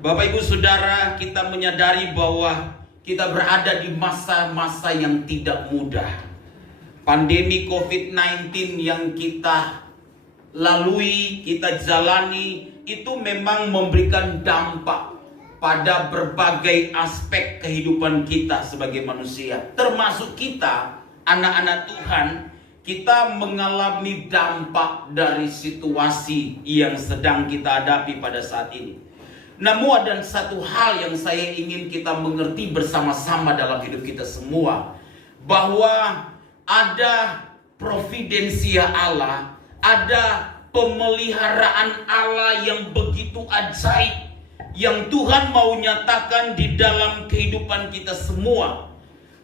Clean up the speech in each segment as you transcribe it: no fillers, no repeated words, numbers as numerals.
Bapak Ibu Saudara, kita menyadari bahwa kita berada di masa-masa yang tidak mudah. Pandemi COVID-19 yang kita lalui, kita jalani, itu memang memberikan dampak pada berbagai aspek kehidupan kita sebagai manusia. Termasuk kita, anak-anak Tuhan, kita mengalami dampak dari situasi yang sedang kita hadapi pada saat ini. Namun ada satu hal yang saya ingin kita mengerti bersama-sama dalam hidup kita semua, bahwa ada providensia Allah, ada pemeliharaan Allah yang begitu ajaib, yang Tuhan mau nyatakan di dalam kehidupan kita semua.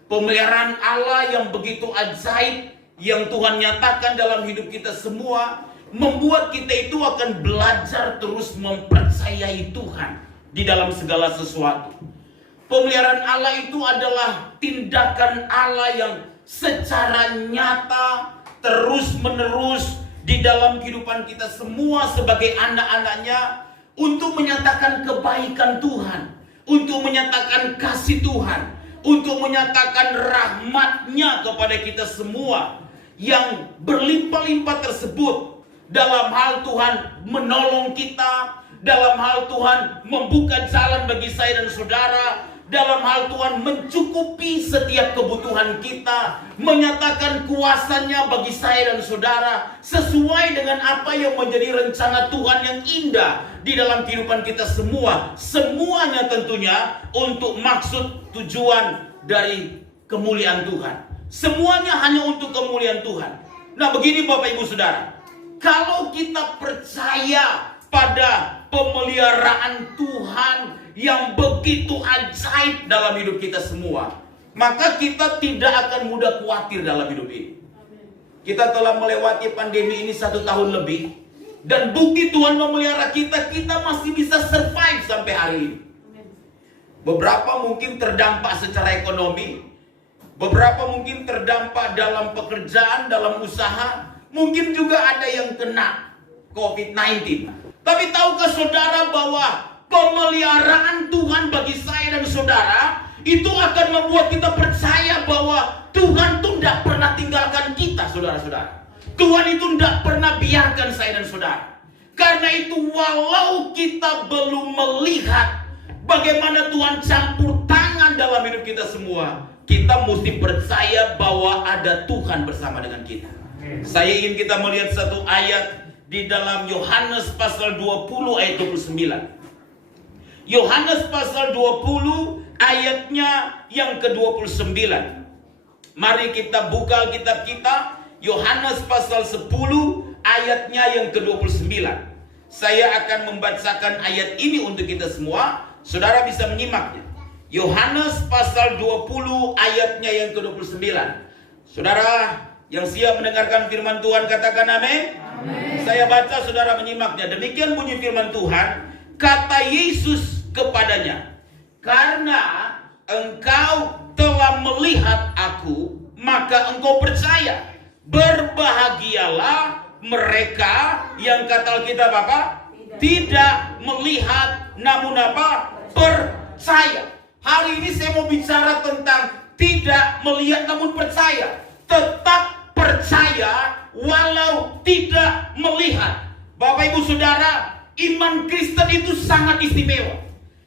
Pemeliharaan Allah yang begitu ajaib yang Tuhan nyatakan dalam hidup kita semua membuat kita itu akan belajar terus mempercayai Tuhan di dalam segala sesuatu. Pemeliharaan Allah itu adalah tindakan Allah yang secara nyata terus menerus di dalam kehidupan kita semua sebagai anak-anaknya, untuk menyatakan kebaikan Tuhan, untuk menyatakan kasih Tuhan, untuk menyatakan rahmat-Nya kepada kita semua, yang berlimpah-limpah tersebut. Dalam hal Tuhan menolong kita, dalam hal Tuhan membuka jalan bagi saya dan saudara, dalam hal Tuhan mencukupi setiap kebutuhan kita, menyatakan kuasa-Nya bagi saya dan saudara, sesuai dengan apa yang menjadi rencana Tuhan yang indah di dalam kehidupan kita semua. Semuanya tentunya untuk maksud tujuan dari kemuliaan Tuhan. Semuanya hanya untuk kemuliaan Tuhan. Nah, begini Bapak Ibu Saudara, kalau kita percaya pada pemeliharaan Tuhan yang begitu ajaib dalam hidup kita semua, maka kita tidak akan mudah khawatir dalam hidup ini. Kita telah melewati pandemi ini 1 tahun lebih, dan bukti Tuhan memelihara kita, kita masih bisa survive sampai hari ini. Beberapa mungkin terdampak secara ekonomi, beberapa mungkin terdampak dalam pekerjaan, dalam usaha, mungkin juga ada yang kena COVID-19. Tapi tahukah saudara bahwa pemeliharaan Tuhan bagi saya dan saudara itu akan membuat kita percaya bahwa Tuhan itu tidak pernah tinggalkan kita, saudara-saudara. Tuhan itu tidak pernah biarkan saya dan saudara. Karena itu walau kita belum melihat bagaimana Tuhan campur tangan dalam hidup kita semua, kita mesti percaya bahwa ada Tuhan bersama dengan kita. Saya ingin kita melihat satu ayat di dalam Yohanes pasal 20 ayat 29. Yohanes pasal 20 ayatnya yang ke-29. Mari kita buka Alkitab kita, Yohanes pasal 10 ayatnya yang ke-29. Saya akan membacakan ayat ini untuk kita semua. Saudara bisa menyimaknya. Yohanes pasal 20 ayatnya yang ke-29. Saudara yang siap mendengarkan firman Tuhan katakan amin. Amin. Saya baca, saudara menyimaknya. Demikian bunyi firman Tuhan. Kata Yesus kepadanya, karena engkau telah melihat aku, maka engkau percaya. Berbahagialah mereka yang kata Alkitab apa? Tidak melihat namun apa? Percaya. Hari ini saya mau bicara tentang tidak melihat namun percaya. Tetap percaya walau tidak melihat. Bapak Ibu Saudara, iman Kristen itu sangat istimewa.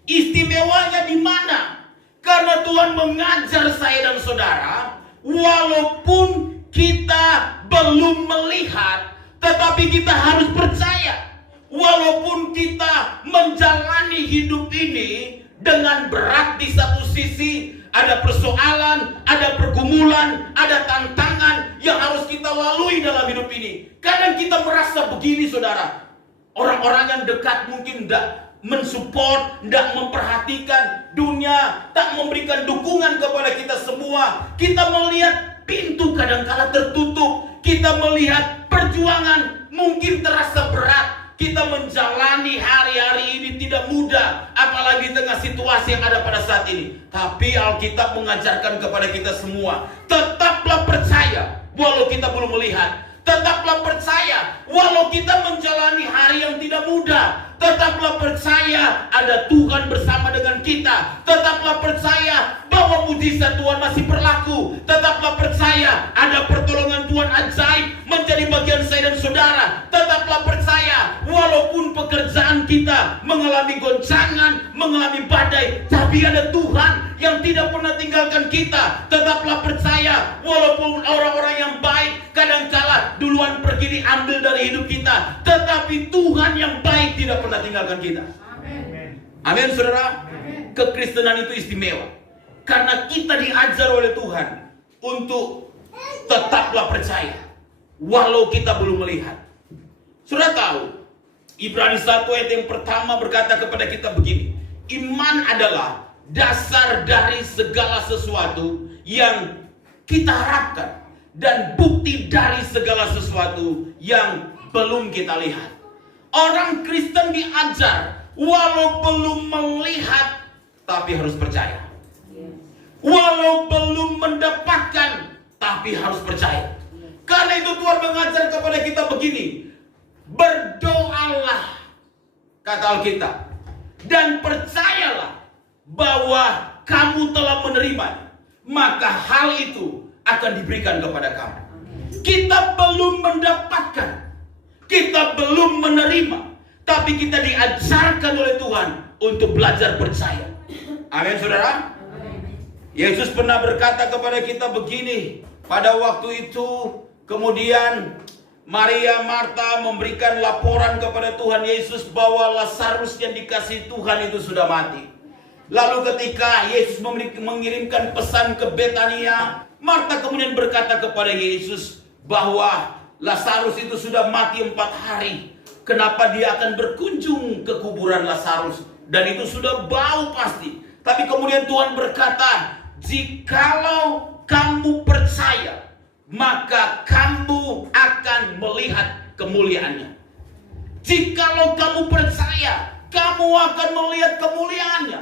Istimewanya di mana? Karena Tuhan mengajar saya dan saudara, walaupun kita belum melihat, tetapi kita harus percaya. Walaupun kita menjalani hidup ini dengan berat di satu sisi, ada persoalan, ada pergumulan, ada tantangan yang harus kita lalui dalam hidup ini. Kadang kita merasa begini, saudara. Orang-orang yang dekat mungkin tidak mensupport, tidak memperhatikan, dunia tak memberikan dukungan kepada kita semua. Kita melihat pintu kadang-kala tertutup. Kita melihat perjuangan mungkin terasa berat. Kita menjalani hari-hari ini tidak mudah, apalagi di tengah situasi yang ada pada saat ini. Tapi Alkitab mengajarkan kepada kita semua, tetaplah percaya walau kita belum melihat. Tetaplah percaya walau kita menjalani hari yang tidak mudah. Tetaplah percaya ada Tuhan bersama dengan kita. Tetaplah percaya bahwa mujizat Tuhan masih berlaku. Tetaplah percaya ada pertolongan Tuhan ajaib menjadi bagian saya dan saudara. Tetaplah percaya walaupun pekerjaan kita mengalami goncangan, mengalami badai, tapi ada Tuhan yang tidak pernah tinggalkan kita. Tetaplah percaya walaupun orang-orang yang baik kadangkala duluan pergi diambil dari hidup kita, tetapi Tuhan yang baik tidak pernah tinggalkan kita. Amin, saudara. Kekristenan itu istimewa karena kita diajar oleh Tuhan untuk tetaplah percaya walau kita belum melihat. Saudara tahu Ibrani 1 ayat yang pertama berkata kepada kita begini, iman adalah dasar dari segala sesuatu yang kita harapkan dan bukti dari segala sesuatu yang belum kita lihat. Orang Kristen diajar walau belum melihat tapi harus percaya. Walau belum mendapatkan tapi harus percaya. Karena itu Tuhan mengajar kepada kita begini, berdoalah, kata Alkitab, dan percayalah bahwa kamu telah menerima, maka hal itu akan diberikan kepada kamu. Kita belum mendapatkan, kita belum menerima, tapi kita diajarkan oleh Tuhan untuk belajar percaya. Amin, saudara. Yesus pernah berkata kepada kita begini, pada waktu itu kemudian Maria Marta memberikan laporan kepada Tuhan Yesus bahwa Lazarus yang dikasihi Tuhan itu sudah mati. Lalu ketika Yesus mengirimkan pesan ke Betania, Marta kemudian berkata kepada Yesus bahwa Lazarus itu sudah mati 4 hari. Kenapa dia akan berkunjung ke kuburan Lazarus? Dan itu sudah bau pasti. Tapi kemudian Tuhan berkata, jikalau kamu percaya, maka kamu akan melihat kemuliaannya. Jikalau kamu percaya, kamu akan melihat kemuliaannya.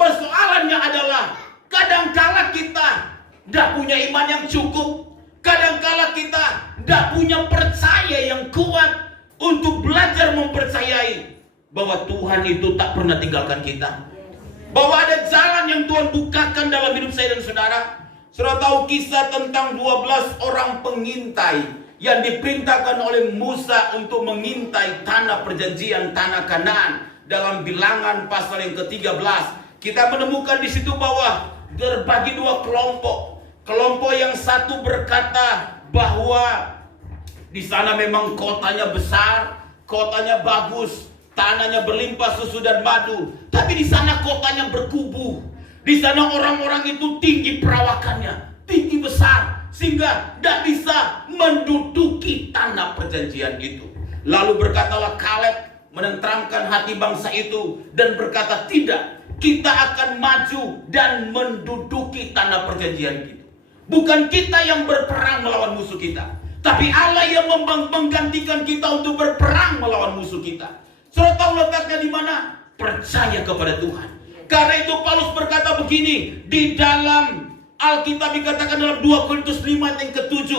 Persoalannya adalah kadangkala kita tidak punya iman yang cukup. Kadangkala kita tidak punya percaya yang kuat untuk belajar mempercayai bahwa Tuhan itu tak pernah tinggalkan kita. Bahwa ada jalan yang Tuhan bukakan dalam hidup saya dan saudara. Saudara tahu kisah tentang 12 orang pengintai yang diperintahkan oleh Musa untuk mengintai tanah perjanjian, tanah Kanaan. Dalam Bilangan pasal yang ke-13, kita menemukan di situ bahwa terbagi 2 kelompok. Kelompok yang satu berkata bahwa di sana memang kotanya besar, kotanya bagus, tanahnya berlimpah susu dan madu. Tapi di sana kotanya berkubu. Di sana orang-orang itu tinggi perawakannya, tinggi besar, sehingga tidak bisa menduduki tanah perjanjian itu. Lalu berkatalah Kaleb menenteramkan hati bangsa itu dan berkata, tidak, kita akan maju dan menduduki tanah perjanjian itu. Bukan kita yang berperang melawan musuh kita, tapi Allah yang menggantikan kita untuk berperang melawan musuh kita. Saudara tahu letaknya di mana? Percaya kepada Tuhan. Karena itu Paulus berkata begini, di dalam Alkitab dikatakan dalam 2 Korintus 5 yang ke-7,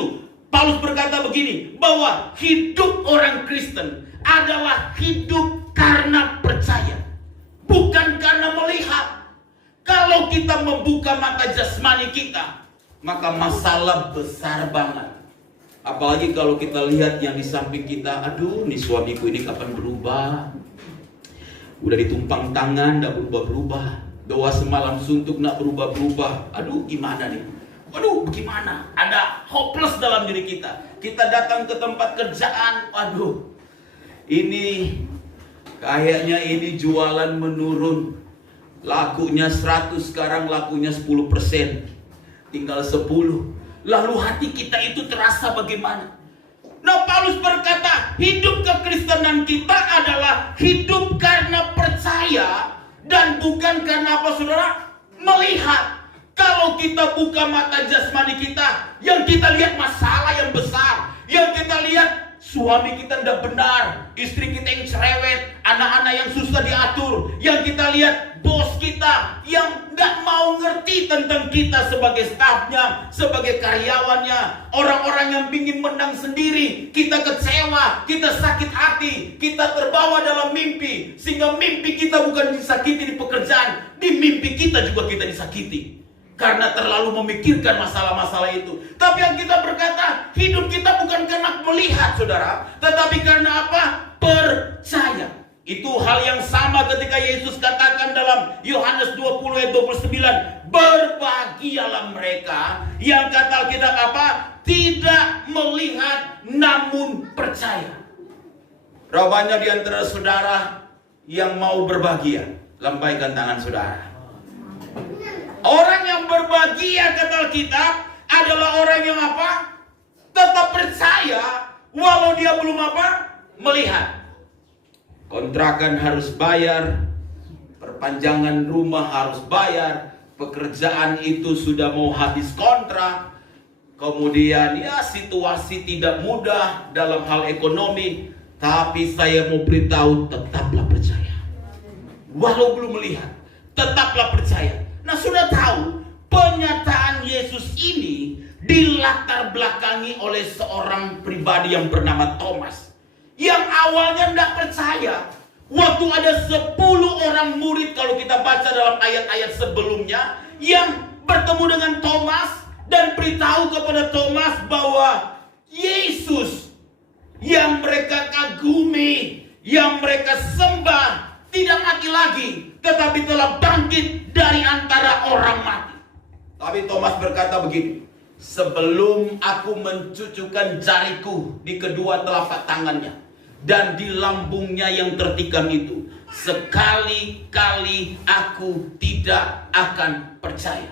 Paulus berkata begini, bahwa hidup orang Kristen adalah hidup karena percaya, bukan karena melihat. Kalau kita membuka mata jasmani kita, maka masalah besar banget. Apalagi kalau kita lihat yang di samping kita, aduh nih suamiku ini kapan berubah. Udah ditumpang tangan, gak berubah-berubah. Doa semalam suntuk, gak berubah-berubah. Aduh gimana nih? Aduh bagaimana? Ada hopeless dalam diri kita. Kita datang ke tempat kerjaan, aduh ini kayaknya ini jualan menurun. Lakunya 100, sekarang lakunya 10%. Tinggal 10. Lalu hati kita itu terasa bagaimana? Nah, Paulus berkata, hidup kekristenan kita adalah hidup karena percaya dan bukan karena apa, saudara? Melihat. Kalau kita buka mata jasmani kita, yang kita lihat masalah yang besar, yang kita lihat suami kita tidak benar, istri kita yang cerewet, anak-anak yang susah diatur, yang kita lihat bos kita yang nggak mau ngerti tentang kita sebagai stafnya, sebagai karyawannya, orang-orang yang ingin menang sendiri, kita kecewa, kita sakit hati, kita terbawa dalam mimpi, sehingga mimpi kita bukan disakiti di pekerjaan, di mimpi kita juga kita disakiti. Karena terlalu memikirkan masalah-masalah itu. Tapi yang kita berkata, hidup kita bukan karena melihat, saudara, tetapi karena apa? Percaya. Itu hal yang sama ketika Yesus katakan dalam Yohanes 20 ayat 29, berbahagialah mereka yang kata Alkitab apa? Tidak melihat namun percaya. Berapa banyak di antara saudara yang mau berbahagia? Lambaikan tangan saudara. Orang yang berbahagia kata Alkitab adalah orang yang apa? Tetap percaya walau dia belum apa? Melihat. Kontrakan harus bayar, perpanjangan rumah harus bayar, pekerjaan itu sudah mau habis kontrak. Kemudian ya situasi tidak mudah dalam hal ekonomi, tapi saya mau beritahu tetaplah percaya. Walau belum melihat, tetaplah percaya. Nah, sudah tahu penyataan Yesus ini dilatar belakangi oleh seorang pribadi yang bernama Thomas, yang awalnya tidak percaya. Waktu ada 10 orang murid, kalau kita baca dalam ayat-ayat sebelumnya, yang bertemu dengan Thomas dan beritahu kepada Thomas bahwa Yesus yang mereka kagumi, yang mereka sembah, tidak mati lagi, tetapi telah bangkit dari antara orang mati. Tapi Thomas berkata begini, sebelum aku mencucukkan jariku di kedua telapak tangannya dan di lambungnya yang tertikam itu, sekali-kali aku tidak akan percaya.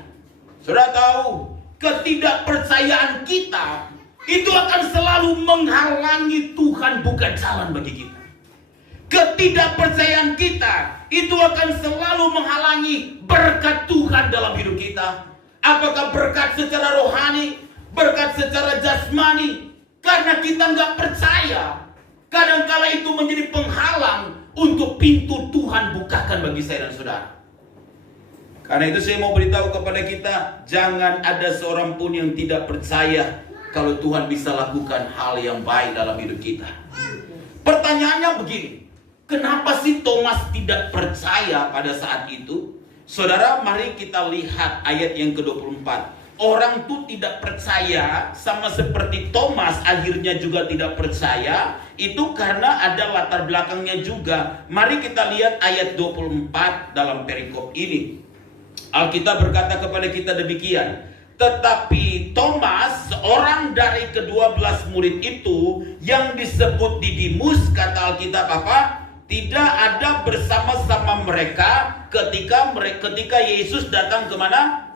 Sudah tahu, ketidakpercayaan kita itu akan selalu menghalangi Tuhan buka jalan bagi kita. Ketidakpercayaan kita itu akan selalu menghalangi berkat Tuhan dalam hidup kita. Apakah berkat secara rohani, berkat secara jasmani. Karena kita nggak percaya, kadangkala itu menjadi penghalang untuk pintu Tuhan bukakan bagi saya dan saudara. Karena itu saya mau beritahu kepada kita, jangan ada seorang pun yang tidak percaya kalau Tuhan bisa lakukan hal yang baik dalam hidup kita. Pertanyaannya begini, kenapa sih Thomas tidak percaya pada saat itu? Saudara, mari kita lihat ayat yang ke-24. Orang itu tidak percaya, sama seperti Thomas akhirnya juga tidak percaya, itu karena ada latar belakangnya juga. Mari kita lihat ayat 24 dalam perikop ini. Alkitab berkata kepada kita demikian, tetapi Thomas, seorang dari ke-12 murid itu, yang disebut Didimus, kata Alkitab apa? Tidak ada bersama-sama mereka ketika Yesus datang kemana?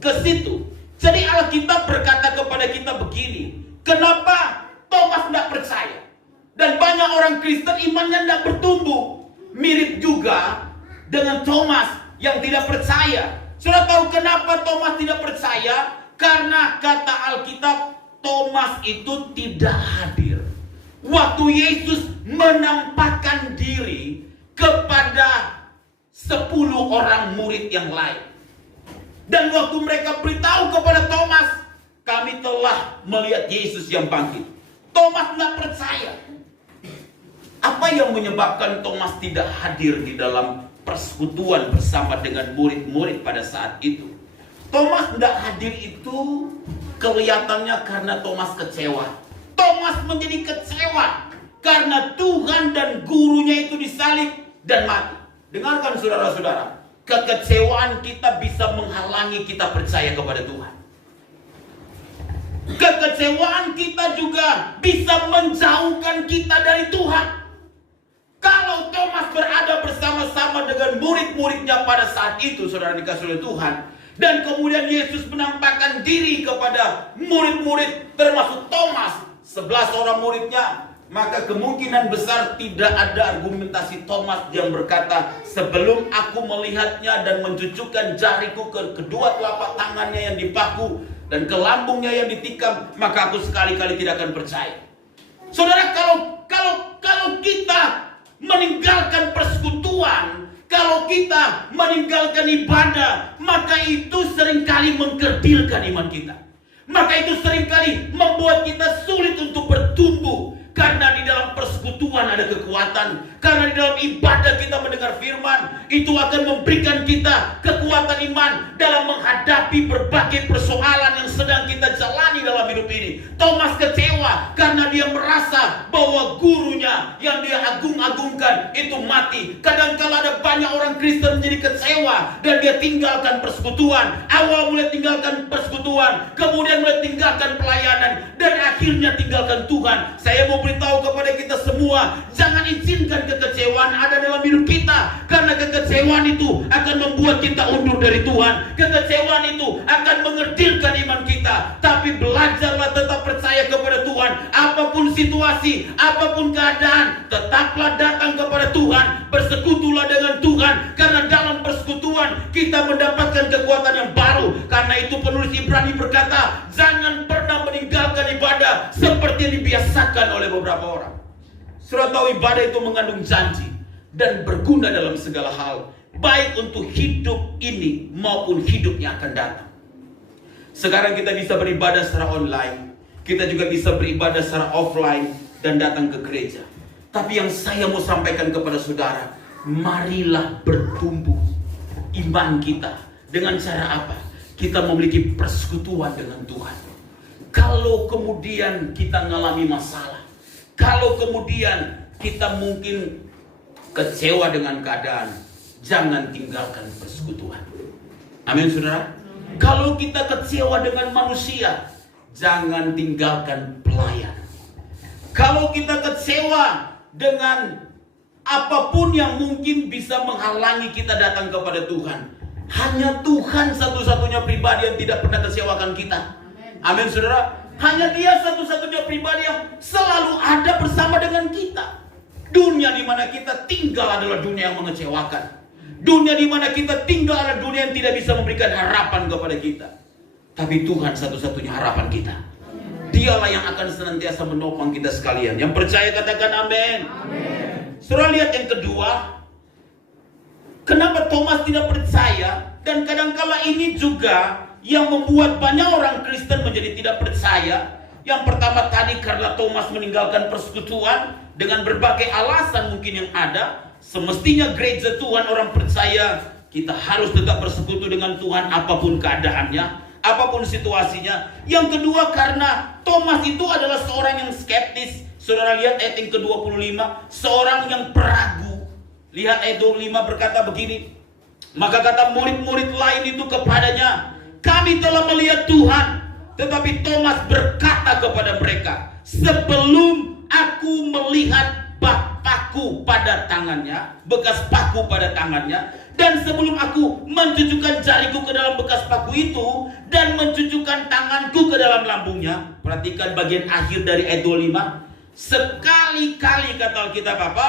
Ke situ. Jadi Alkitab berkata kepada kita begini, kenapa Thomas tidak percaya? Dan banyak orang Kristen imannya tidak bertumbuh. Mirip juga dengan Thomas yang tidak percaya. Sudah tahu kenapa Thomas tidak percaya? Karena kata Alkitab, Thomas itu tidak hadir waktu Yesus menampakkan diri kepada 10 orang murid yang lain. Dan waktu mereka beritahu kepada Thomas, kami telah melihat Yesus yang bangkit, Thomas tidak percaya. Apa yang menyebabkan Thomas tidak hadir di dalam persekutuan bersama dengan murid-murid pada saat itu? Thomas tidak hadir itu kelihatannya karena Thomas kecewa. Thomas menjadi kecewa karena Tuhan dan gurunya itu disalib dan mati. Dengarkan saudara-saudara, kekecewaan kita bisa menghalangi kita percaya kepada Tuhan. Kekecewaan kita juga bisa menjauhkan kita dari Tuhan. Kalau Thomas berada bersama-sama dengan murid-muridnya pada saat itu, saudara dikasih oleh Tuhan, dan kemudian Yesus menampakkan diri kepada murid-murid termasuk Thomas, 11 orang muridnya, maka kemungkinan besar tidak ada argumentasi Thomas yang berkata, sebelum aku melihatnya dan mencucukkan jariku ke kedua telapak tangannya yang dipaku dan ke lambungnya yang ditikam, maka aku sekali-kali tidak akan percaya. Saudara, kalau kita meninggalkan persekutuan, kalau kita meninggalkan ibadah, maka itu seringkali mengkerdilkan iman kita. Maka itu seringkali membuat kita sulit untuk bertumbuh. Karena di dalam persekutuan ada kekuatan. Karena di dalam ibadah kita mendengar firman, itu akan memberikan kita kekuatan iman dalam menghadapi berbagai persoalan yang sedang kita jalani dalam hidup ini. Thomas kecewa karena dia merasa bahwa gurunya yang dia agung-agungkan itu mati. Kadang-kala ada banyak orang Kristen menjadi kecewa dan dia tinggalkan persekutuan. Awal mulai tinggalkan persekutuan, kemudian mulai tinggalkan pelayanan, dan akhirnya tinggalkan Tuhan. Saya mau beritahu kepada kita semua, jangan izinkan kekecewaan ada dalam hidup kita. Karena kekecewaan itu akan membuat kita undur dari Tuhan. Kekecewaan itu akan mengerdilkan iman kita. Tapi belajarlah tetap percaya kepada Tuhan. Apapun situasi, apapun keadaan, tetaplah datang kepada Tuhan. Bersekutulah dengan Tuhan. Karena dalam persekutuan kita mendapatkan kekuatan yang baru. Karena itu penulis Ibrani berkata, jangan pernah meninggalkan ibadah seperti yang dibiasakan oleh beberapa orang. Sudah tahu ibadah itu mengandung janji dan berguna dalam segala hal, baik untuk hidup ini maupun hidup yang akan datang. Sekarang kita bisa beribadah secara online, kita juga bisa beribadah secara offline dan datang ke gereja. Tapi yang saya mau sampaikan kepada saudara, marilah bertumbuh iman kita. Dengan cara apa? Kita memiliki persekutuan dengan Tuhan. Kalau kemudian kita mengalami masalah, kalau kemudian kita mungkin kecewa dengan keadaan, jangan tinggalkan persekutuan. Amin, saudara. Kalau kita kecewa dengan manusia, jangan tinggalkan pelayan. Kalau kita kecewa dengan apapun yang mungkin bisa menghalangi kita datang kepada Tuhan, hanya Tuhan satu-satunya pribadi yang tidak pernah kecewakan kita. Amin, saudara. Hanya Dia satu-satunya pribadi yang selalu ada bersama dengan kita. Dunia di mana kita tinggal adalah dunia yang mengecewakan. Dunia di mana kita tinggal adalah dunia yang tidak bisa memberikan harapan kepada kita. Tapi Tuhan satu-satunya harapan kita. Dialah yang akan senantiasa menopang kita sekalian. Yang percaya katakan amin. Saudara, lihat yang kedua. Kenapa Thomas tidak percaya? Dan kadangkala ini juga yang membuat banyak orang Kristen menjadi tidak percaya. Yang pertama tadi karena Thomas meninggalkan persekutuan dengan berbagai alasan mungkin yang ada. Semestinya gereja Tuhan, orang percaya, kita harus tetap bersekutu dengan Tuhan apapun keadaannya, apapun situasinya. Yang kedua karena Thomas itu adalah seorang yang skeptis. Saudara lihat ayat yang ke-25, seorang yang peragu. Lihat ayat 25 berkata begini, maka kata murid-murid lain itu kepadanya, kami telah melihat Tuhan. Tetapi Thomas berkata kepada mereka, sebelum aku melihat paku pada tangannya, bekas paku pada tangannya, dan sebelum aku mencucukkan jariku ke dalam bekas paku itu, dan mencucukkan tanganku ke dalam lambungnya. Perhatikan bagian akhir dari ayat 25. Sekali-kali kata Alkitab apa?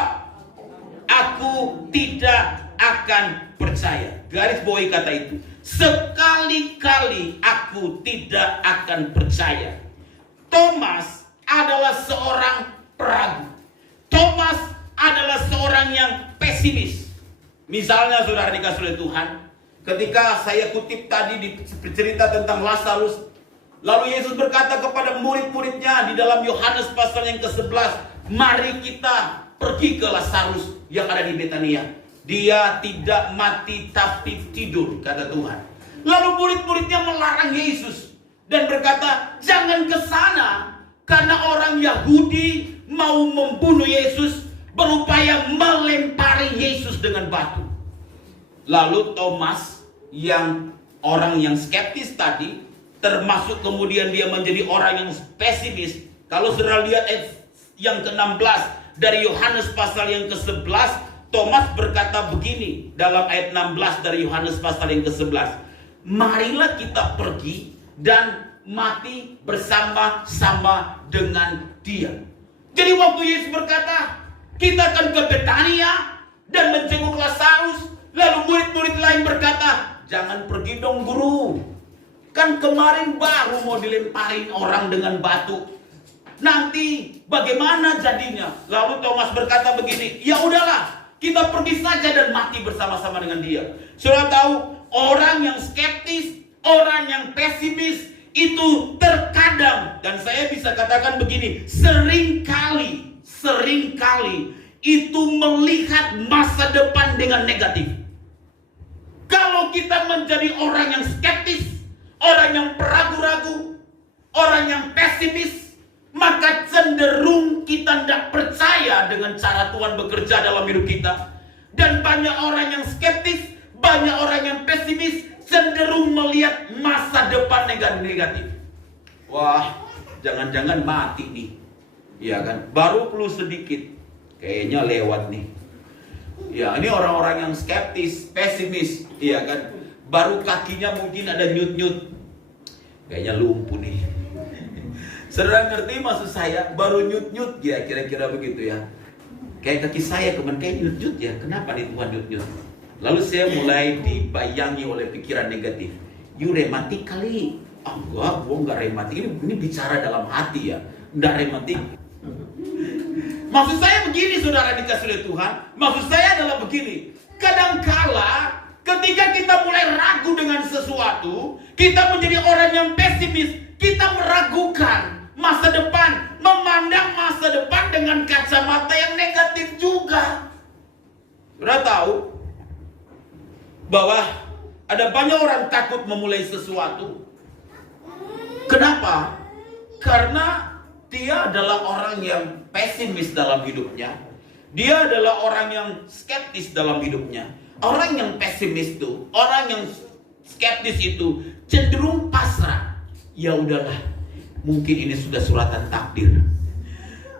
Aku tidak akan percaya. Garis bawahi kata itu. Sekali-kali aku tidak akan percaya. Thomas adalah seorang peragu. Thomas adalah seorang yang pesimis. Misalnya saudara dikasih oleh Tuhan, ketika saya kutip tadi di cerita tentang Lazarus, lalu Yesus berkata kepada murid-muridnya di dalam Yohanes pasal yang ke-11, mari kita pergi ke Lazarus yang ada di Betania. Dia tidak mati tapi tidur, kata Tuhan. Lalu murid-muridnya melarang Yesus dan berkata, jangan ke sana, karena orang Yahudi mau membunuh Yesus, berupaya melempari Yesus dengan batu. Lalu Thomas, yang orang yang skeptis tadi, termasuk kemudian dia menjadi orang yang pesimis. Kalau saudara lihat ayat yang ke-16 dari Yohanes pasal yang ke-11, Thomas berkata begini dalam ayat 16 dari Yohanes pasal yang ke-11. Marilah kita pergi dan mati bersama-sama dengan Dia. Jadi waktu Yesus berkata, kita akan ke Betania dan menjenguk Lazarus, lalu murid-murid lain berkata, jangan pergi dong guru. Kan kemarin baru mau dilemparin orang dengan batu. Nanti Bagaimana jadinya? Lalu Thomas berkata begini, ya udahlah, kita pergi saja dan mati bersama-sama dengan dia. Saudara tahu, orang yang skeptis, orang yang pesimis, itu terkadang, dan saya bisa katakan begini, seringkali itu melihat masa depan dengan negatif. Kalau kita menjadi orang yang skeptis, orang yang ragu-ragu, orang yang pesimis, maka cenderung kita tidak percaya dengan cara Tuhan bekerja dalam hidup kita. Dan banyak orang yang skeptis, banyak orang yang pesimis, cenderung melihat masa depan negatif. Wah, jangan-jangan mati nih. Ya kan, baru perlu sedikit, kayaknya lewat nih. Ya, ini orang-orang yang skeptis, pesimis, iya kan. Baru kakinya mungkin ada nyut-nyut, kayaknya lumpuh nih. Saudara ngerti maksud saya? Baru nyut-nyut ya, kira-kira begitu ya. Kayak kaki saya kemarin kayak nyut-nyut ya. Kenapa nih Tuhan nyut-nyut? Lalu saya mulai dibayangi oleh pikiran negatif. You rematik kali. Enggak, gua enggak rematik. Ini bicara dalam hati ya. Enggak rematik. Maksud saya begini, saudara dikasih oleh Tuhan. Maksud saya adalah begini. Kadangkala ketika kita mulai ragu dengan sesuatu, kita menjadi orang yang pesimis. Kita meragukan masa depan, memandang masa depan dengan kacamata yang negatif juga. Sudah tahu bahwa ada banyak orang takut memulai sesuatu. Kenapa? Karena dia adalah orang yang pesimis dalam hidupnya. Dia adalah orang yang skeptis dalam hidupnya. Orang yang pesimis itu, orang yang skeptis itu cenderung pasrah. Ya udahlah, mungkin ini sudah suratan takdir.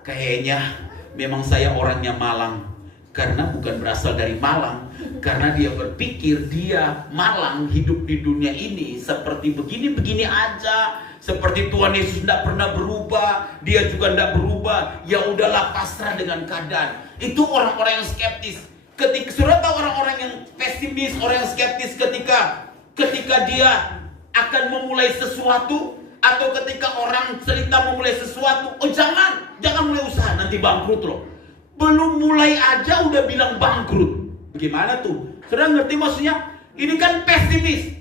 Kayaknya memang saya orangnya malang. Karena bukan berasal dari Malang. Karena dia berpikir dia malang hidup di dunia ini seperti begini-begini aja. Seperti Tuhan Yesus tidak pernah berubah, dia juga tidak berubah. Ya udahlah, pasrah dengan keadaan. Itu orang-orang yang skeptis. Ketika sudah tahu orang-orang yang pesimis, orang yang skeptis ketika dia akan memulai sesuatu, atau ketika orang cerita memulai sesuatu, oh jangan mulai usaha, nanti bangkrut loh. Belum mulai aja udah bilang bangkrut. Gimana tuh? Sudah ngerti maksudnya? Ini kan pesimis.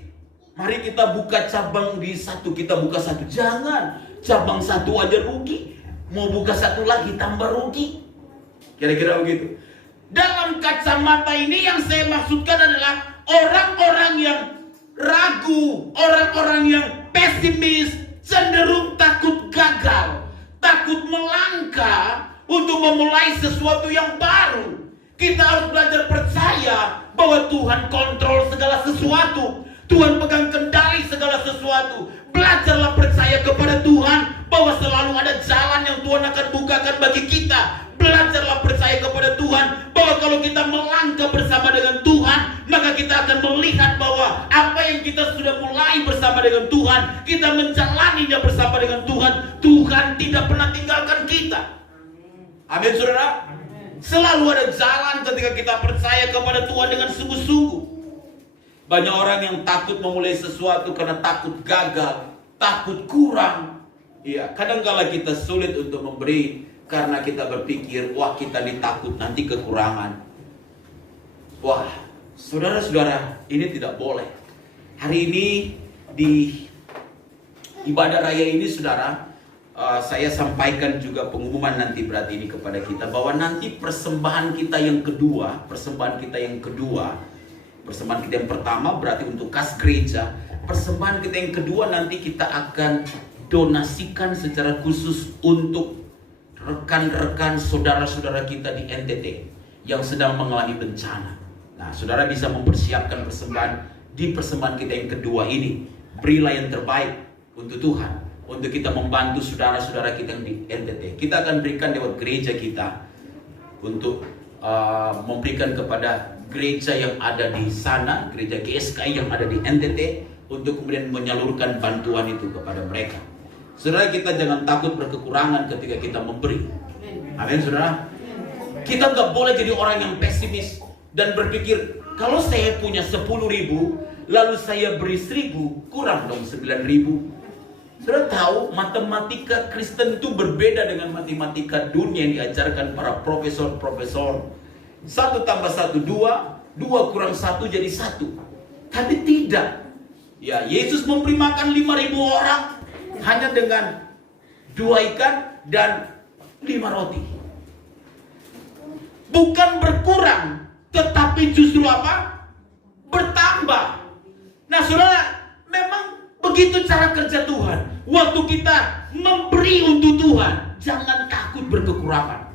Mari kita buka cabang di satu, kita buka satu. Jangan, cabang satu aja rugi. Mau buka satu lagi tambah rugi. Kira-kira begitu. Dalam kacamata ini yang saya maksudkan adalah orang-orang yang ragu, orang-orang yang pesimis, cenderung takut gagal, takut melangkah untuk memulai sesuatu yang baru. Kita harus belajar percaya bahwa Tuhan kontrol segala sesuatu. Tuhan pegang kendali segala sesuatu. Belajarlah percaya kepada Tuhan bahwa selalu ada jalan yang Tuhan akan bukakan bagi kita. Belajarlah percaya kepada Tuhan bahwa kalau kita melangkah bersama dengan Tuhan, maka kita akan melihat bahwa apa yang kita sudah mulai bersama dengan Tuhan, kita menjalaninya bersama dengan Tuhan. Tuhan tidak pernah tinggalkan kita. Amin, saudara. Selalu ada jalan ketika kita percaya kepada Tuhan dengan sungguh-sungguh. Banyak orang yang takut memulai sesuatu karena takut gagal, takut kurang. Iya, kadang-kala kita sulit untuk memberi karena kita berpikir, wah kita ditakut nanti kekurangan. Wah, saudara-saudara, ini tidak boleh. Hari ini di ibadah raya ini, saudara, saya sampaikan juga pengumuman nanti berarti ini kepada kita, bahwa nanti persembahan kita yang kedua, persembahan kita yang pertama berarti untuk kas gereja. Persembahan kita yang kedua nanti kita akan donasikan secara khusus untuk rekan-rekan saudara-saudara kita di NTT yang sedang mengalami bencana. Nah, saudara bisa mempersiapkan persembahan di persembahan kita yang kedua ini. Berilah yang terbaik untuk Tuhan, untuk kita membantu saudara-saudara kita yang di NTT. Kita akan berikan lewat gereja kita untuk memberikan kepada gereja yang ada di sana, gereja GSKI yang ada di NTT, untuk kemudian menyalurkan bantuan itu kepada mereka. Saudara, kita jangan takut berkekurangan ketika kita memberi. Amin, saudara. Kita nggak boleh jadi orang yang pesimis dan berpikir, kalau saya punya 10.000, lalu saya beri 1.000, kurang dong 9.000. Sudah tahu matematika Kristen itu berbeda dengan matematika dunia yang diajarkan para profesor-profesor. 1 tambah 1 2, 2 kurang 1 jadi 1. Tapi tidak. Ya, Yesus memberi makan 5.000 orang hanya dengan 2 ikan dan 5 roti. Bukan berkurang, tetapi justru apa? Bertambah. Nah, saudara, memang begitu cara kerja Tuhan. Waktu kita memberi untuk Tuhan, jangan takut berkekurangan.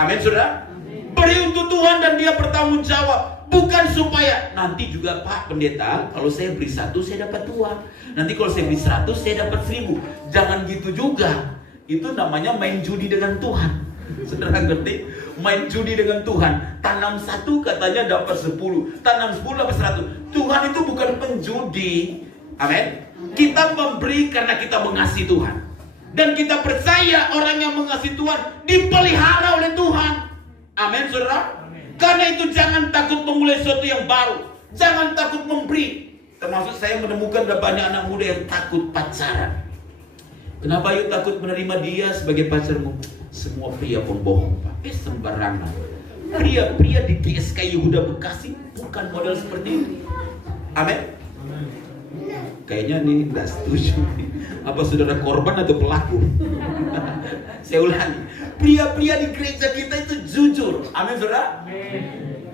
Amin, saudara. Beri untuk Tuhan dan Dia bertanggung jawab. Bukan supaya nanti juga, Pak Pendeta, kalau saya beri 1 saya dapat 2. Nanti kalau saya beri 100 saya dapat 1000. Jangan gitu juga. Itu namanya main judi dengan Tuhan. Saudara ngerti? Main judi dengan Tuhan. Tanam 1 katanya dapat 10, tanam 10 dapat 100. Tuhan itu bukan penjudi. Amin. Kita memberi karena kita mengasihi Tuhan. Dan kita percaya orang yang mengasihi Tuhan dipelihara oleh Tuhan. Amin, saudara. Karena itu jangan takut memulai sesuatu yang baru. Jangan takut memberi. Termasuk saya menemukan ada banyak anak muda yang takut pacaran. Kenapa yuk takut menerima dia sebagai pacarmu? Semua pria pembohong, Pak. Sembarangan. Pria-pria di GSK Yehuda Bekasi bukan model seperti ini. Amin. Kayaknya nih nggak setuju. Apa saudara korban atau pelaku? Saya ulangi. Pria-pria di gereja kita itu jujur. Amin, saudara.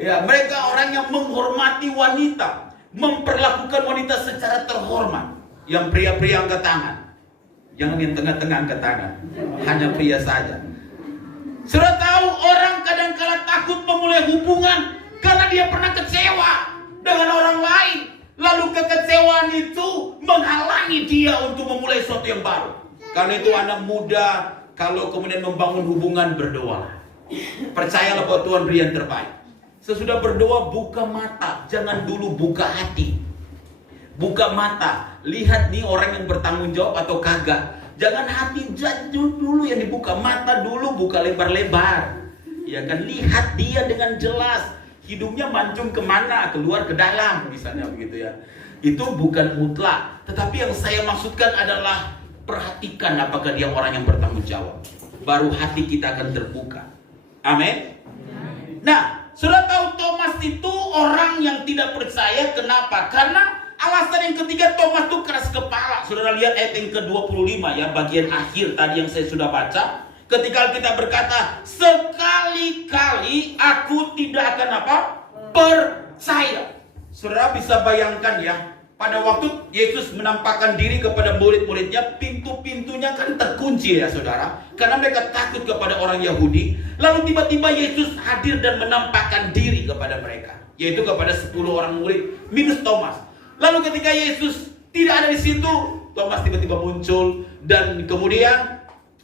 Ya, mereka orang yang menghormati wanita, memperlakukan wanita secara terhormat. Yang pria-pria angkat tangan. Jangan yang tengah-tengah angkat tangan. Hanya pria saja. Saudara tahu orang kadang-kala takut memulai hubungan karena dia pernah kecewa dengan orang lain. Lalu kekecewaan itu menghalangi dia untuk memulai sesuatu yang baru. Karena itu anak muda, kalau kemudian membangun hubungan, berdoa. Percayalah bahwa Tuhan beri yang terbaik. Sesudah berdoa, buka mata. Jangan dulu buka hati. Buka mata. Lihat nih orang yang bertanggung jawab atau kagak. Jangan hati dulu yang dibuka. Mata dulu buka lebar-lebar. Ya kan, lihat dia dengan jelas. Hidungnya mancung kemana, keluar ke dalam, misalnya begitu ya. Itu bukan mutlak. Tetapi yang saya maksudkan adalah perhatikan apakah dia orang yang bertanggung jawab. Baru hati kita akan terbuka. Amin. Nah, sudah tahu Thomas itu orang yang tidak percaya. Kenapa? Karena alasan yang ketiga, Thomas itu keras kepala. Saudara lihat ayat yang ke-25 ya, bagian akhir tadi yang saya sudah baca. Ketika kita berkata, sekali-kali aku tidak akan apa? Percaya. Saudara bisa bayangkan ya, pada waktu Yesus menampakkan diri kepada murid-muridnya, pintu-pintunya kan terkunci ya saudara. Karena mereka takut kepada orang Yahudi. Lalu tiba-tiba Yesus hadir dan menampakkan diri kepada mereka. Yaitu kepada 10 orang murid, minus Thomas. Lalu ketika Yesus tidak ada di situ, Thomas tiba-tiba muncul. Dan kemudian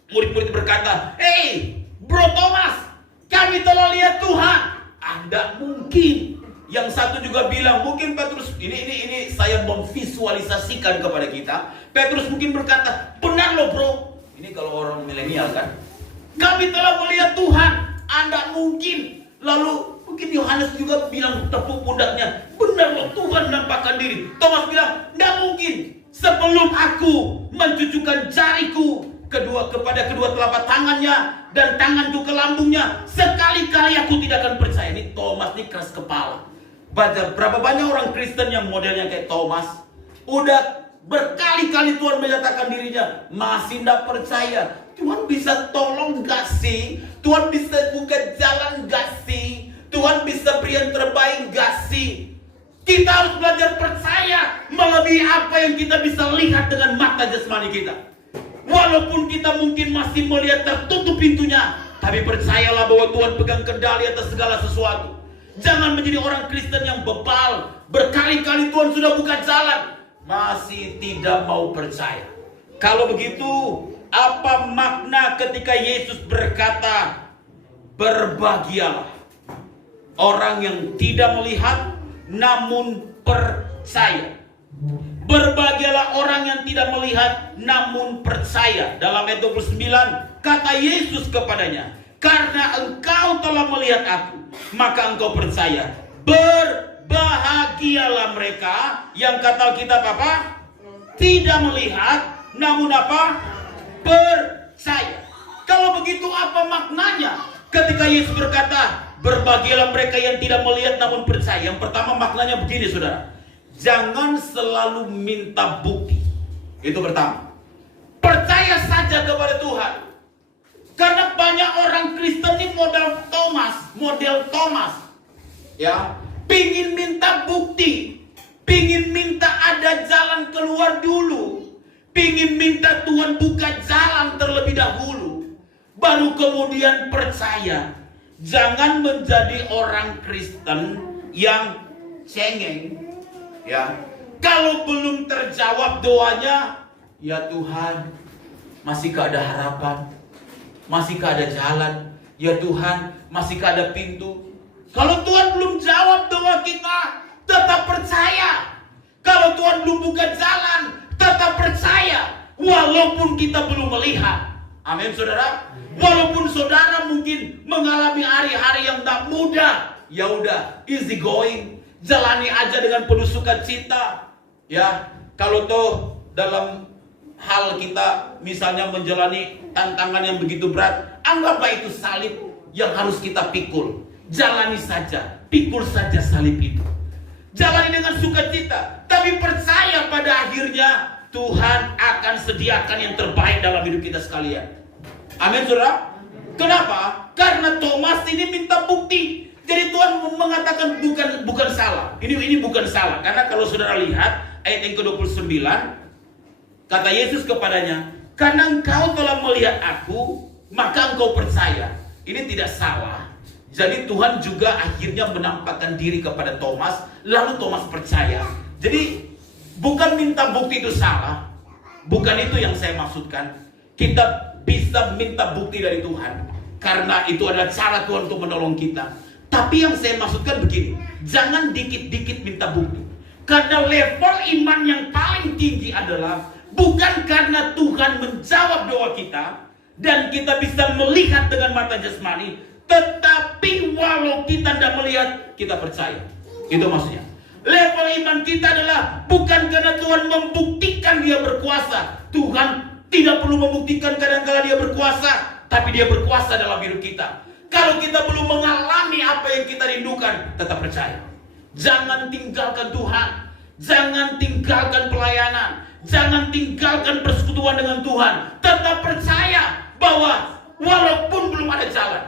murid-murid berkata, "Hei, Bro Thomas, kami telah lihat Tuhan." Anda mungkin. Yang satu juga bilang, mungkin Petrus, ini saya memvisualisasikan kepada kita. Petrus mungkin berkata, "Benar loh bro." Ini kalau orang milenial kan. "Kami telah melihat Tuhan." Anda mungkin. Lalu mungkin Yohanes juga bilang, tepuk pundaknya, "Benar loh, Tuhan nampakkan diri." Thomas bilang, "Nggak mungkin. Sebelum aku mencucukkan jariku kepada kedua telapak tangannya dan tanganku ke lambungnya, sekali-kali aku tidak akan percaya." Ini Thomas ini keras kepala. Baca berapa banyak orang Kristen yang modelnya kayak Thomas. Udah berkali-kali Tuhan menyatakan dirinya, masih tidak percaya. Tuhan bisa tolong gak sih? Tuhan bisa buka jalan gak sih? Tuhan bisa beri yang terbaik gak sih? Kita harus belajar percaya melebihi apa yang kita bisa lihat dengan mata jasmani kita. Walaupun kita mungkin masih melihat tertutup pintunya, tapi percayalah bahwa Tuhan pegang kendali atas segala sesuatu. Jangan menjadi orang Kristen yang bebal. Berkali-kali Tuhan sudah buka jalan, masih tidak mau percaya. Kalau begitu, apa makna ketika Yesus berkata, "Berbahagialah orang yang tidak melihat namun percaya"? Berbahagialah orang yang tidak melihat namun percaya. Dalam ayat 29 kata Yesus kepadanya, "Karena engkau telah melihat aku, maka engkau percaya. Berbahagialah mereka yang kata Alkitab apa? Tidak melihat namun apa? Percaya. Kalau begitu apa maknanya ketika Yesus berkata, berbahagialah mereka yang tidak melihat namun percaya? Yang pertama maknanya begini saudara, jangan selalu minta bukti. Itu pertama. Percaya saja kepada Tuhan. Karena banyak orang Kristen ini model Thomas. Ya, pingin minta bukti, pingin minta ada jalan keluar dulu, pingin minta Tuhan buka jalan terlebih dahulu, baru kemudian percaya. Jangan menjadi orang Kristen yang cengeng. Ya, kalau belum terjawab doanya, ya Tuhan, masihkah ada harapan? Masihkah ada jalan? Ya Tuhan, masihkah ada pintu? Kalau Tuhan belum jawab doa kita, tetap percaya. Kalau Tuhan belum buka jalan, tetap percaya. Walaupun kita belum melihat. Amin saudara. Walaupun saudara mungkin mengalami hari-hari yang tak mudah, ya udah, easy going. Jalani aja dengan penuh sukacita. Ya, kalau toh dalam hal kita misalnya menjalani tantangan yang begitu berat, anggaplah itu salib yang harus kita pikul. Jalani saja, pikul saja salib itu. Jalani dengan sukacita, tapi percaya pada akhirnya Tuhan akan sediakan yang terbaik dalam hidup kita sekalian. Amin saudara. Kenapa? Karena Thomas ini minta bukti. Jadi Tuhan mengatakan bukan salah. Ini bukan salah. Karena kalau saudara lihat ayat yang ke-29, kata Yesus kepadanya, karena engkau telah melihat aku, maka engkau percaya. Ini tidak salah. Jadi Tuhan juga akhirnya menampakkan diri kepada Thomas, lalu Thomas percaya. Jadi bukan minta bukti itu salah. Bukan itu yang saya maksudkan. Kita bisa minta bukti dari Tuhan, karena itu adalah cara Tuhan untuk menolong kita. Tapi yang saya maksudkan begini, jangan dikit-dikit minta bukti. Karena level iman yang paling tinggi adalah bukan karena Tuhan menjawab doa kita dan kita bisa melihat dengan mata jasmani, tetapi walau kita tidak melihat, kita percaya. Itu maksudnya. Level iman kita adalah bukan karena Tuhan membuktikan dia berkuasa. Tuhan tidak perlu membuktikan kadang-kala dia berkuasa, tapi dia berkuasa dalam hidup kita. Kalau kita belum mengalami apa yang kita rindukan, tetap percaya. Jangan tinggalkan Tuhan. Jangan tinggalkan pelayanan. Jangan tinggalkan persekutuan dengan Tuhan. Tetap percaya bahwa walaupun belum ada jalan,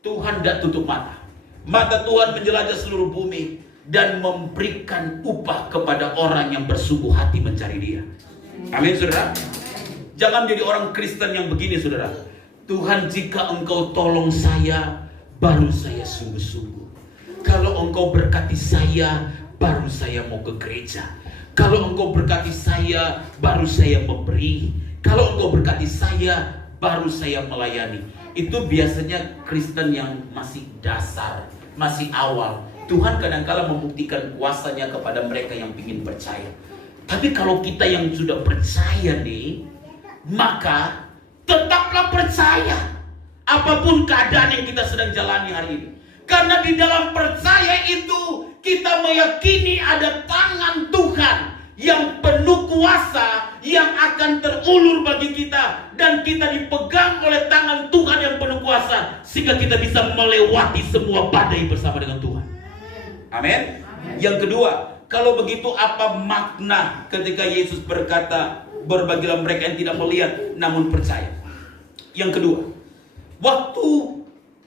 Tuhan tidak tutup mata. Mata Tuhan menjelajah seluruh bumi dan memberikan upah kepada orang yang bersungguh hati mencari dia. Amin saudara. Jangan jadi orang Kristen yang begini saudara. Tuhan, jika engkau tolong saya, baru saya sungguh-sungguh. Kalau engkau berkati saya, baru saya mau ke gereja. Kalau engkau berkati saya, baru saya memberi. Kalau engkau berkati saya, baru saya melayani. Itu biasanya Kristen yang masih dasar, masih awal. Tuhan kadang-kala membuktikan kuasanya kepada mereka yang ingin percaya. Tapi kalau kita yang sudah percaya nih, maka tetaplah percaya apapun keadaan yang kita sedang jalani hari ini. Karena di dalam percaya itu kita meyakini ada tangan Tuhan yang penuh kuasa yang akan terulur bagi kita, dan kita dipegang oleh tangan Tuhan yang penuh kuasa sehingga kita bisa melewati semua badai bersama dengan Tuhan. Amin. Yang kedua, kalau begitu apa makna ketika Yesus berkata, berbahagialah mereka yang tidak melihat namun percaya? Yang kedua, waktu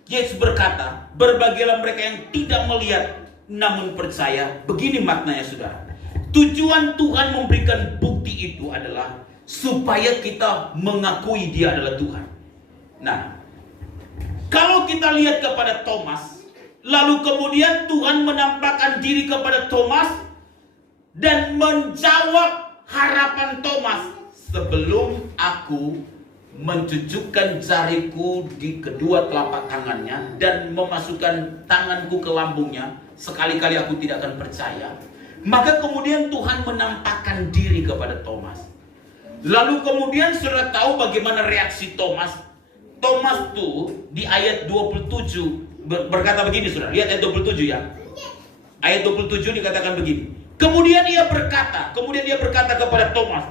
Yesus berkata, berbahagialah mereka yang tidak melihat namun percaya, begini maknanya saudara. Tujuan Tuhan memberikan bukti itu adalah supaya kita mengakui dia adalah Tuhan. Nah, kalau kita lihat kepada Thomas, lalu kemudian Tuhan menampakkan diri kepada Thomas dan menjawab harapan Thomas, sebelum aku mencucukkan jariku di kedua telapak tangannya dan memasukkan tanganku ke lambungnya, sekali-kali aku tidak akan percaya. Maka kemudian Tuhan menampakkan diri kepada Thomas. Lalu kemudian saudara tahu bagaimana reaksi Thomas. Thomas tuh di ayat 27 berkata begini saudara. Lihat ayat 27 ya. Ayat 27 dikatakan begini. Kemudian dia berkata kepada Thomas,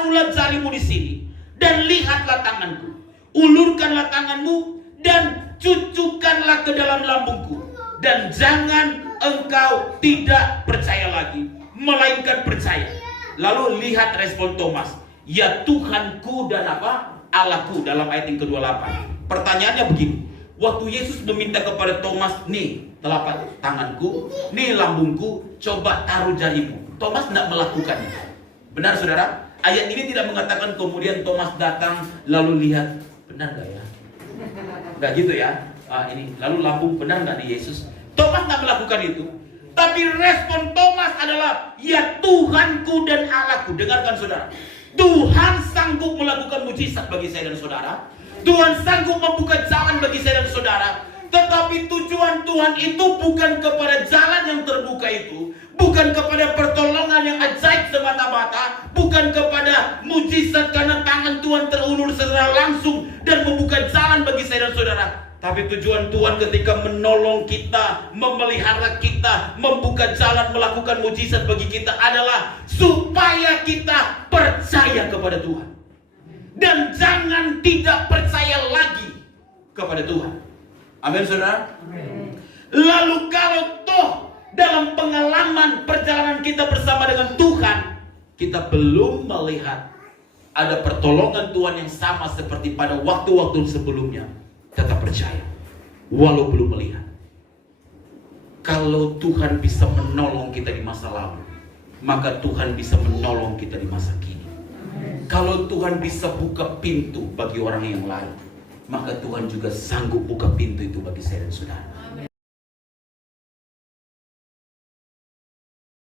taruhlah jarimu di sini dan lihatlah tanganku. Ulurkanlah tanganmu dan cucukkanlah ke dalam lambungku. Dan jangan engkau tidak percaya lagi, melainkan percaya. Lalu lihat respon Thomas. Ya Tuhanku dan apa? Allahku, dalam ayat yang ke-28. Pertanyaannya begini. Waktu Yesus meminta kepada Thomas, nih telapak tanganku, nih lambungku, coba taruh jarimu. Thomas tidak melakukannya. Benar saudara? Ayat ini tidak mengatakan kemudian Thomas datang lalu lihat, benar gak ya? Gak gitu ya? Ini lalu lambung benar gak di Yesus? Thomas tidak melakukan itu. Tapi respon Thomas adalah, ya Tuhanku dan Allahku. Dengarkan saudara, Tuhan sanggup melakukan mujizat bagi saya dan saudara. Tuhan sanggup membuka jalan bagi saya dan saudara. Tetapi tujuan Tuhan itu bukan kepada jalan yang terbuka itu, bukan kepada pertolongan yang ajaib semata-mata, bukan kepada mujizat karena tangan Tuhan terulur secara langsung dan membuka jalan bagi saya dan saudara. Tapi tujuan Tuhan ketika menolong kita, memelihara kita, membuka jalan, melakukan mujizat bagi kita adalah supaya kita percaya kepada Tuhan. Dan jangan tidak percaya lagi kepada Tuhan. Amin saudara. Amin. Lalu kalau toh dalam pengalaman perjalanan kita bersama dengan Tuhan, kita belum melihat ada pertolongan Tuhan yang sama seperti pada waktu-waktu sebelumnya, tetap percaya walau belum melihat. Kalau Tuhan bisa menolong kita di masa lalu, maka Tuhan bisa menolong kita di masa kini. Kalau Tuhan bisa buka pintu bagi orang yang lain, maka Tuhan juga sanggup buka pintu itu bagi saya dan saudara.